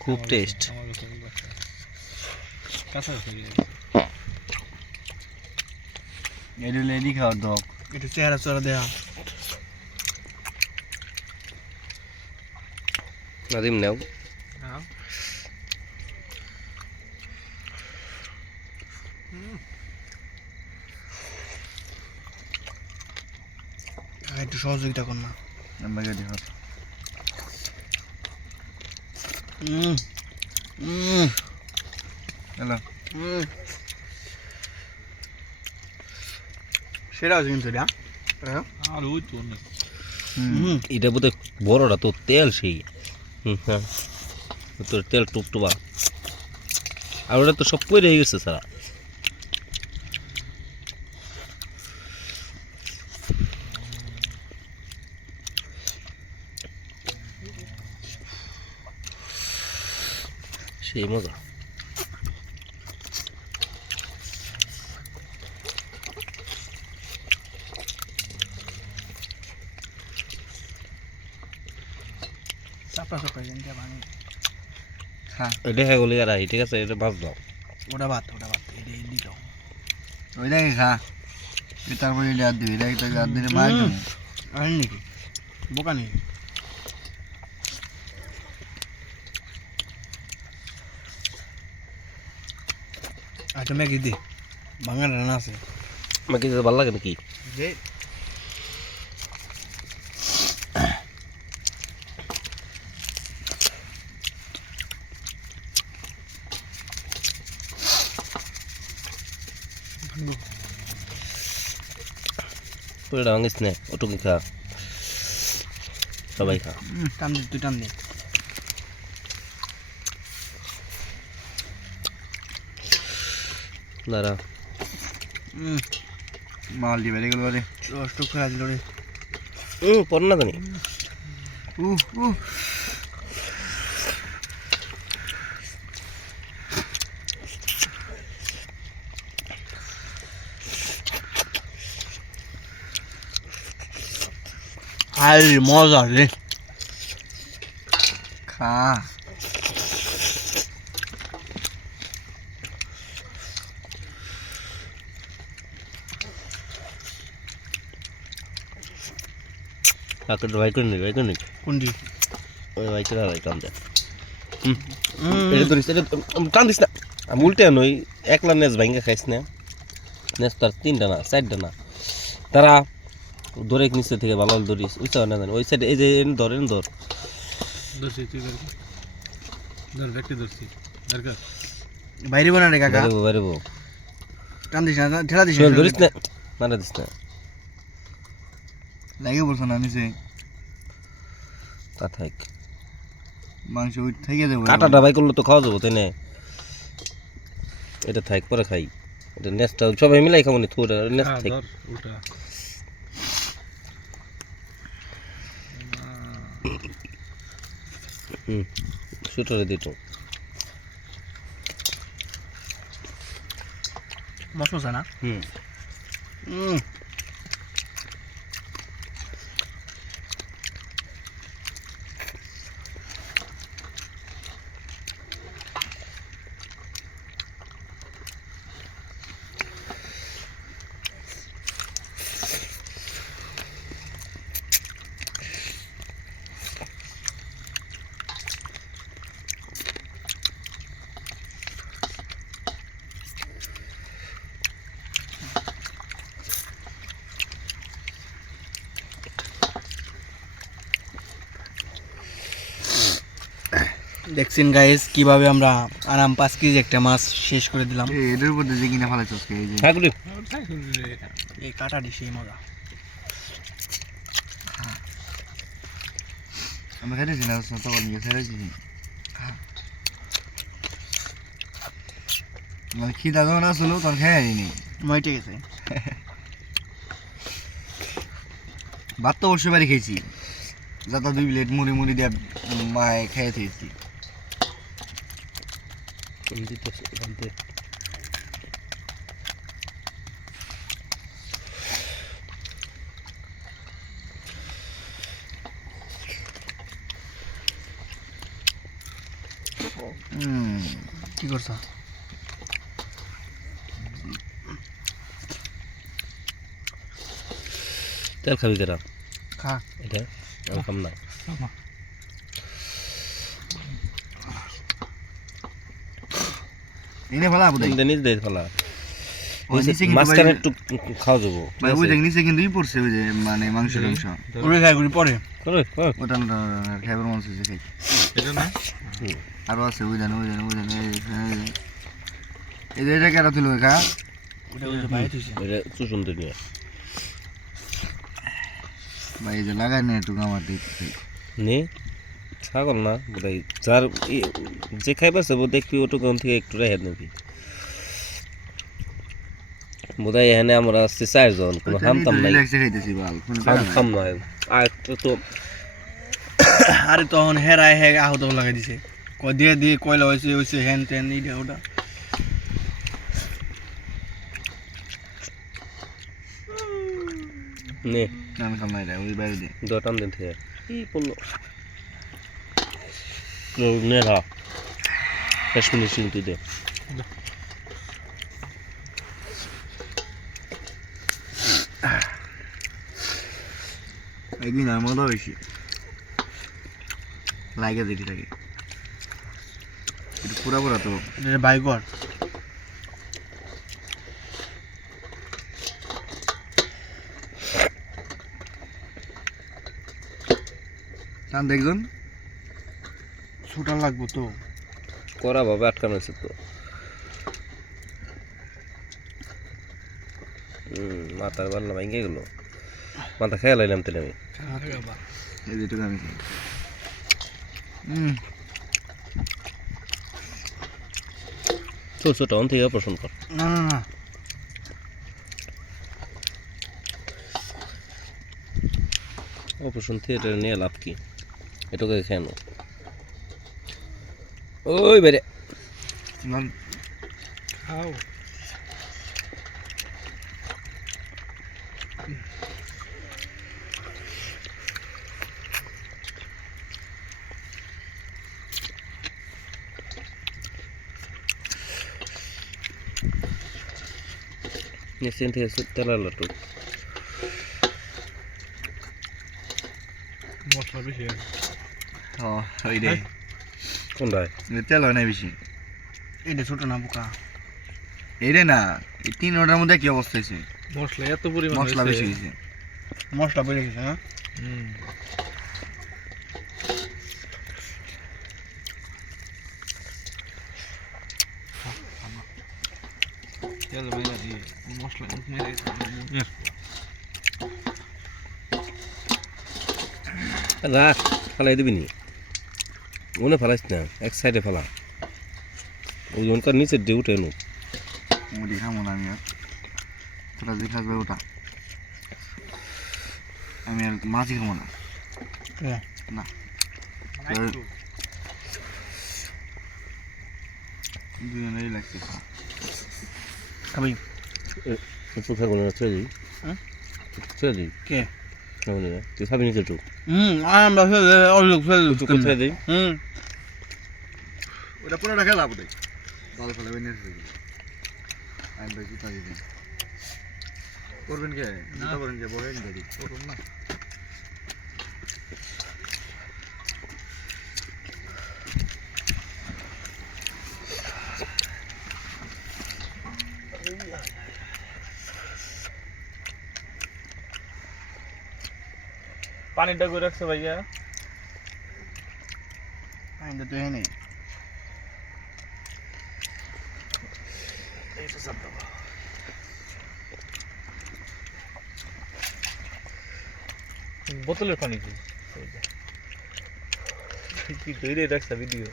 খুব টেস্ট এটা লেডি খাওয়ার দক একটু চেহারা চড়া দেয়া নাদিম নেও একটু সহযোগিতা কর না আমাকে দেখো হুম হুম হ্যালো হুম সেটা হচ্ছে কিন্তু এটা হ্যাঁ না হুম এটা বোধহয় বড়টা তো তেল সেই। হ্যাঁ। তোর তেল টুকটুবা আর ওটা তো সব পরে গেছে, সারা। সেই মজা। চাপড়া চাপড়া যেন ভাঙি। হ্যাঁ। গলি আর ঠিক আছে? এটা মাছ দাও। ওটা ভাত ওটা ভাত এটা দিত ওইটাকে খা। তারপরে এটা আর দিবি এটাকে আর দিলে মার আর নাকি? বোকা নেই আচ্ছা ম্যাগি দে। ভাঙা রান্না আছে। আমাকে তো ভালো লাগে নাকি? এটা ভাঙিস না ওটুকু খা। সবাই খা। টান দে তুই টান দে। দাঁড়া মাল দিবে এগুলো বলে রস টুক ফেলা দিল রে। হুম পর না? জানি উহ উহ রে। কাকে ভাই করে নি ভাই করে নি কোনটি? ওই ভাই করে ভাই কাম দে হুম। এটা ধরিস এটা টান দিস না। আমি উল্টে আনো ওই একলা নেস ভাঙ্গা খাইস না। নেস তার তিনটা না চারটা না। তারা ধরে নিচে থেকে ভালো ধরিস ওই সাইড না জানি ওই সাইডে এই যে ধর এনে ধর। ধরছি তুই ধর ব্যক্তি ধরছি। দরকার বাইরে বানা রে কাকা। বাইরেবো বাইরেবো টান দিস না ঠেলা দিস ধরিস না মারা দিস না। লাগে বলছো না নিচে? তা থাক। মাংস ওই থেকে দেবো। কাটাটা ভাই করলে তো খাওয়া যাব তাই না? এটা থাক পরে খাই। এটা নেক্সটটা সবাই মিলাই খাব নি থুর নেক্সট থাক। হুম শুটরে দিত মশলা না হুম। হুম। দেখছেন গাইস কীভাবে আমরা আরাম পাঁচ কেজি একটা মাছ শেষ করে দিলাম। এই এটার উপর দিয়ে কিনে ফেলে চসকে এই যে। করবি এই কাটাটি সেই মজা আমি খেতেছি না তখন নিয়ে ছেড়েছি মানে খিদা যখন আসলো তখন খেয়ে দিইনি মাইটে গেছে। ভাত তো অবশ্যই বাড়ি খেয়েছি। যাতা দুই প্লেট মুড়ি মুড়ি দিয়ে মায়ে খেয়ে এই দিতেছে এখান থেকে কি করছ তেল খাবি কেনা? খা। এটা এরকম না। এনে ফেলা বুঝাই নিজ ফেলা নিচে কিন্তু মাঝখানে একটু খাওয়া যাব। ভাই ওই দেখ নিচে কিন্তু ই পড়ছে ওই যে মানে মাংস টাংস। উড়ে খাই পরে। করে। ওটা খাইবার মন চাইছে খাই এটা না আরও আছে ওই দেন ওই দেন ওই দেন এই যে, এই যে। এটা কেরা তুলবে খা। ওটা যে এটা চুষণ দিয়ে নিয়ে। ভাই এই যে লাগাই নে একটু আমার দিই নে। ছাগল না? বোধহয় যার যে খাইবাছে বোধ দেখবি ওটু কোন থেকে একটু রেহাত নিবি। বোধহয় এখানে আমরা আসছি চারজন কোনো হামতাম নাই। হামতাম নয় আর তো আরে তখন হেরাই হে আহত লাগাই দিছে। ক দিয়ে দিয়ে কয়লা হয়েছে হয়েছে হ্যান ত্যান এইটা ওটা। নে। নাম কাম নাই রে ওই বাইরে দে। দটান দিন থেকে ই পড়ল নে রা কাশ্মীরি সিং তুই দে একদিন আর বেশি লাগে দিতে থাকে পুরা পুরা তো এটা টান দেখজন ছুটা লাগবো তো। করা ভাবে আটকানো আছে তো। হুম মাথার বাল্লা ভেঙে গেল। মাথা খেয়াল লাইলাম তাহলে আমি। এই যেটুকু আমি ছোট ছোট অন থেকে অপারেশন কর। না না না। অপারেশন থিয়েটার নিয়ে লাভ কি? এটাকে খেয়ে โอ้ยไปเด็นั่นข้าวนี่เส้นเทสุดตลอดตุ๊กหมดแล้วไม่เชียร์อ๋อเฮ้ยเด็ก কোনটায়? তেল হয় না বেশি। এটা ছোট না বোকা। এই রে না এই তিন ওটার মধ্যে কি অবস্থা হয়েছে? মশলা এত পরিমাণ মশলা। বেশি হয়েছে। মশলা বেড়ে গেছে হ্যাঁ? তেল মেলা দিয়ে মশলা মেরে রাখ ফালাই দিবি নি। মনে ফালাইস না এক সাইডে ফালা। ওই জনকার নিচে দিয়ে উঠে নো মুড়ি খাব না আমি আর। তোরা যে ওটা। আমি আর মাছই খাব না। না। দুজনেরই লাগছে খাবি চোখের কোনো হ্যাঁ? ছেড়ে দিই কে? তুই খাবি নিচে একটু হুম আমরা ফেলে অল্প ফেলে চোখে ছেড়ে দিই। হুম। ওটা পুরোটা খেলা বোধ ভালো ফেলে বেনে আমি ভাই জুতা করবেন কে? জুতা করেন কে? বহেন গাড়ি। করুন না। পানিটা করে রাখছে ভাইয়া আইন্দা তো হ্যাঁ নেই বোতলের পানি কি কি ধরে রাখছে ভিডিও